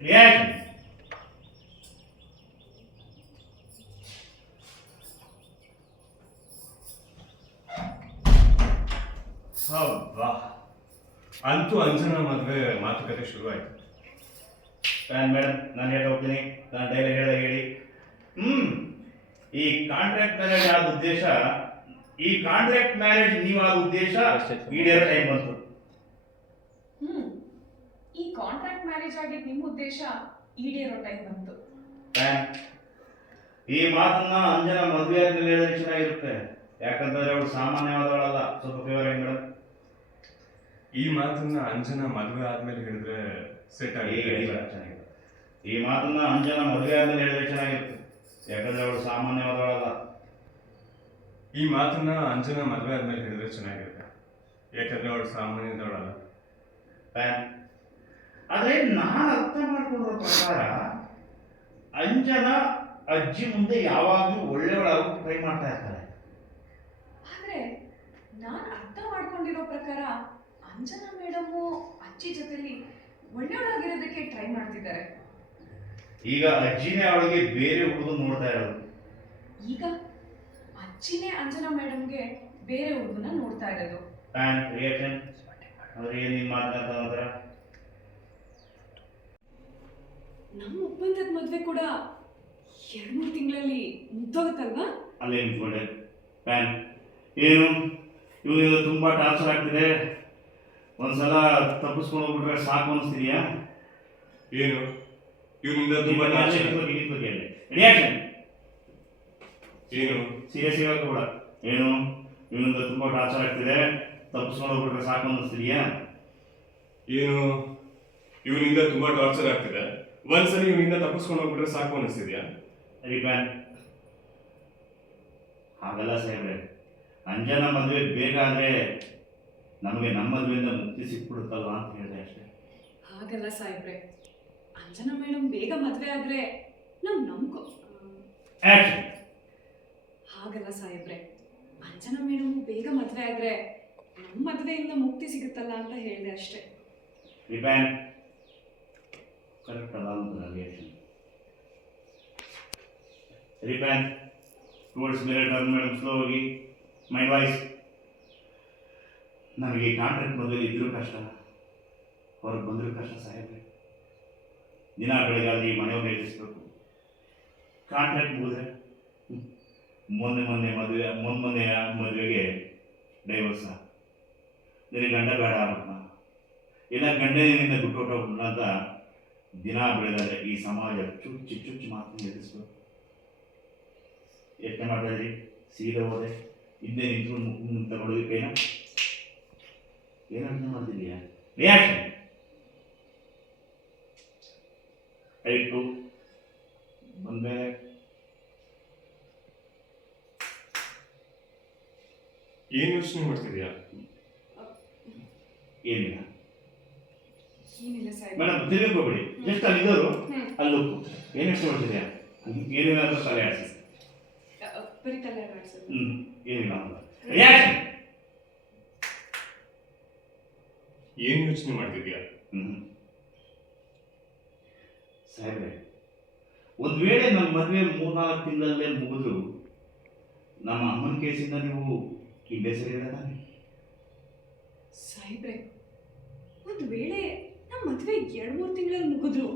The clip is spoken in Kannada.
ರಿಯಾಕ್ಷನ್. ಹಬ್ಬಾ, ಅಂತೂ ಅಂಜನಾ ಮದುವೆ ಮಾತುಕತೆ ಶುರುವಾಯಿತು. ಮೇಡಮ್, ನಾನು ಹೇಳಿ ಹೋಗ್ತೀನಿ, ನಾನು ಡೈಲಿ ಹೇಳಿ. ಈ ಕಾಂಟ್ರಾಕ್ಟ್ ಮ್ಯಾರೇಜ್ ಆದ ಉದ್ದೇಶ, ಈ ಕಾಂಟ್ರಾಕ್ಟ್ ಮ್ಯಾರೇಜ್ ನೀವು ಆದ ಉದ್ದೇಶ ಈಡೇರೋ ಟೈಮ್ ಬಂತು. ಈ ಕಾಂಟ್ರಾಕ್ಟ್ ಮ್ಯಾರೇಜ್ ಆಗಿದ್ದು ನಿಮ್ಮ ಉದ್ದೇಶ ಈಡೇರೋ ಟೈಮ್ ಬಂತು. ಈ ಮಾತನ್ನ ಅಂಜನಾ ಮದುವೆ ಆದ್ಮೇಲೆ ಹೇಳಿದ್ರೆ ಚೆನ್ನಾಗಿರುತ್ತೆ. ಯಾಕಂದ್ರೆ ಅವಳು ಸಾಮಾನ್ಯವಾದವಳಲ್ಲ, ಸ್ವಲ್ಪ ಫೇವರ್ ಆಗಿ ಮೇಡಮ್. ಈ ಮಾತನ್ನ ಅಂಜನಾ ಮದುವೆ ಆದ್ಮೇಲೆ ಹೇಳಿದ್ರೆ ಸೆಟ್ ಚೆನ್ನಾಗಿರುತ್ತೆ. ಈ ಮಾತನ್ನ ಅಂಜನಾ ಮದುವೆ ಆದ್ಮೇಲೆ ಹೇಳಿದ್ರೆ ಚೆನ್ನಾಗಿರುತ್ತೆ. ಯಾಕಂದ್ರೆ ಅವಳು ಸಾಮಾನ್ಯವಾದವಳಲ್ಲ. ಈ ಮಾತನ್ನ ಅಂಜನಾ ಮದುವೆ ಆದ್ಮೇಲೆ ಹೇಳಿದ್ರೆ ಚೆನ್ನಾಗಿರುತ್ತೆ. ಯಾಕಂದ್ರೆ ಅವಳು ಸಾಮಾನ್ಯದವಳಲ್ಲ. ಆದ್ರೆ ನಾನು ಅರ್ಥ ಮಾಡ್ಕೊಂಡಿರೋ ಪ್ರಕಾರ ಅಂಜನಾ ಅಜ್ಜಿ ಮುಂದೆ ಯಾವಾಗಲೂ ಒಳ್ಳೆಯವಳಾಗೋಕೆ ಟ್ರೈ ಮಾಡ್ತಾ ಇರ್ತಾರೆ. ಆದ್ರೆ ನಾನು ಅರ್ಥ ಮಾಡ್ಕೊಂಡಿರೋ ಪ್ರಕಾರ ಅಂಜನಾ ಮೇಡಮು ಅಜ್ಜಿ ಜೊತೆಲಿ ಒಳ್ಳೆಯವಳಾಗಿರೋದಕ್ಕೆ ಟ್ರೈ ಮಾಡ್ತಿದ್ದಾರೆ. ಈಗ ಅಜ್ಜಿನೇ ಅವಳಿಗೆ ಬೇರೆ ಹುಡುಗನ ನೋಡ್ತಾ ಇರೋದು. ಈಗ ಅಜ್ಜಿನೇ ಅಂಜನಾ ಮೇಡಮ್ಗೆ ಬೇರೆ ಹುಡುಗನ ನೋಡ್ತಾ ಇರೋದು. ರಿಯಾಕ್ಷನ್. ಅವ್ರಿಗೆ ನೀನು ಮಾತನಾಡ್ತಾ ನಮ್ಮ ಒಪ್ಪಂದದ ಮದುವೆ ಕೂಡ 2-3 ತಿಂಗಳಲ್ಲಿ ಮುಗ್ದೋಗುತ್ತಲ್ವಾ? ಅಲ್ಲೇ ನಿಂತ್ಕೊಂಡೆ. ಏನು ಇವನಿಗೆ ತುಂಬಾ ಟಾರ್ಚರ್ ಆಗ್ತಿದೆ, ಒಂದ್ಸಲ ತಪ್ಪಿಸ್ಕೊಂಡು ಹೋಗ್ಬಿಟ್ರೆ ಸಾಕು ಅನಿಸ್ತಿದ್ಯಾ? ಏನು ಇವನಿಂದ ತುಂಬಾ ರಿಯಾಕ್ಷನ್. ಏನು ಸೀರಿಯಸ್ ಆಗಿ ಕೂಡ ಏನು ಇವನಿಂದ ತುಂಬಾ ಟಾರ್ಚರ್ ಆಗ್ತಿದೆ, ತಪ್ಪಿಸ್ಕೊಂಡು ಹೋಗ್ಬಿಟ್ರೆ ಸಾಕು ಅನಿಸ್ತಿದ್ಯಾ? ಏನು ಇವನಿಂದ ತುಂಬಾ ಟಾರ್ಚರ್ ಆಗ್ತಿದೆ, ಒಂದ್ಸಲಿ ಇವನಿಂದ ತಪ್ಪಿಸ್ಕೊಂಡು ಹೋಗ್ಬಿಟ್ರೆ ಸಾಕು ಅನಿಸ್ತಿದ್ಯಾ? ಹಾಗಲ್ಲ ಸಾಹೇಬ್ರೆ, ಅಂಜನಾ ಮದುವೆ ಬೇಗ ಆದ್ರೆ ನಮಗೆ ನಮ್ಮ ಮದುವೆಯಿಂದ ಮುಕ್ತಿ ಸಿಕ್ಬಿಡುತ್ತಲ್ವಾ ಅಂತ ಹೇಳಿದೆ ಅಷ್ಟೇ. ಹಾಗಲ್ಲ ಸಾಹೇಬ್ರೆ, ಅಂಜನಾ ಮೇಡಮ್ ಬೇಗ ಮದುವೆ ಆದ್ರೆ ನಾವು ನಂಬ್ಕೊ. ಹಾಗಲ್ಲ ಸಾಹೇಬ್ರೆ, ಅಂಜನಾ ಮೇಡಮ್ ಬೇಗ ಮದುವೆ ಆದ್ರೆ ನಮ್ಮ ಮದುವೆಯಿಂದ ಮುಕ್ತಿ ಸಿಗುತ್ತಲ್ಲ ಅಂತ ಹೇಳಿದೆ ಅಷ್ಟೇ. ಕರೆಕ್ಟ್ ಅಲ್ಲ ಅಂತ ರಿಯಾಕ್ಷನ್. ಟುವರ್ಡ್ಸ್ ಮೇಡಮ್ ಸ್ಲೋ ಹೋಗಿ. My voice. ನನಗೆ ಕಾಂಟ್ರಾಕ್ಟ್ ಮದುವೆ ಇದ್ರೂ ಕಷ್ಟ, ಹೊರಗೆ ಬಂದರೂ ಕಷ್ಟ ಸಾಹೇಬ್ರೆ. ದಿನ ಬೆಳಗಾದ್ರೆ ಈ ಮನೆಯವ್ರನ್ನ ಎದುರಿಸ್ಬೇಕು. ಕಾಂಟ್ರಾಕ್ಟ್ ಮುಗಿದ್ರೆ ಮೊನ್ನೆ ಮದುವೆಗೆ ಡೈವರ್ಸ. ನಿನಗೆ ಗಂಡ ಬೇಡ ಆಗ್ಬಿಟ್ನ, ಇಲ್ಲ ಗಂಡನಿಂದ ಬಿಟ್ಟೋಗ್ಬಿಟ್ನ ಅಂತ ದಿನ ಬೆಳೆದಾದ್ರೆ ಈ ಸಮಾಜ ಚುಚ್ಚು ಮಾತನ್ನು ಎದುರಿಸ್ಬೇಕು. ಯತ್ನೆ ಮಾಡ್ತಾ ಇದ್ರಿ, ಸೀದಾ ಹೋದೆ, ಹಿಂದೆ ನಿಂತ್ಕೊಂಡು ತಗೊಳ್ಳೋದು ಕೈನ. ಏನು ಅರ್ಥ ಮಾಡ್ತಿದೀಯಾ? ರಿಯಾಕ್ಷನ್. ಆಯ್ತು ಬಂದೆ. ಏನ್ ಯೋಚನೆ ಮಾಡ್ತಿದ್ಯಾ? ಏನಿಲ್ಲ ಏನಿಲ್ಲ ಸಾಹೇಬ್ರೆ. ಮೇಡಮ್, ತಿರುಗೋಗ್ಬಿಡಿ. ಜಸ್ಟ್ ಅಲ್ಲಿದ್ದವರು ಅಲ್ಲೂ ಏನು ಯೋಚನೆ ಮಾಡ್ತಿದ್ಯಾ? ಏನಿಲ್ಲ ಅಂತ ತಲೆ ಆಡಿಸಿ. ಬರೀ ತಲೆ ಆಡಿಸೋದು. ಏನಿಲ್ಲ ಅಂತ ರಿಯಾಕ್ಷನ್. ಏನ್ ಯೋಚನೆ ಮಾಡ್ತಿದ್ಯಾ? ಸಾಹೇಬ್ರೆ, ಒಂದ್ ವೇಳೆ ನಮ್ಮ ಮದುವೆ 3-4 ತಿಂಗಳಲ್ಲೇ ಮುಗಿದ್ರು ನಮ್ಮ ಅಮ್ಮನ ಕೇಸಿಂದ ನೀವು ಹಿಂದೆ ಸರಿಯಲ್ಲ ತಾನೆ? ಸಾಹೇಬ್ರೆ, ಒಂದು ವೇಳೆ ನಮ್ಮ ಮದುವೆ 2-3 ತಿಂಗಳಲ್ಲಿ ಮುಗಿದ್ರು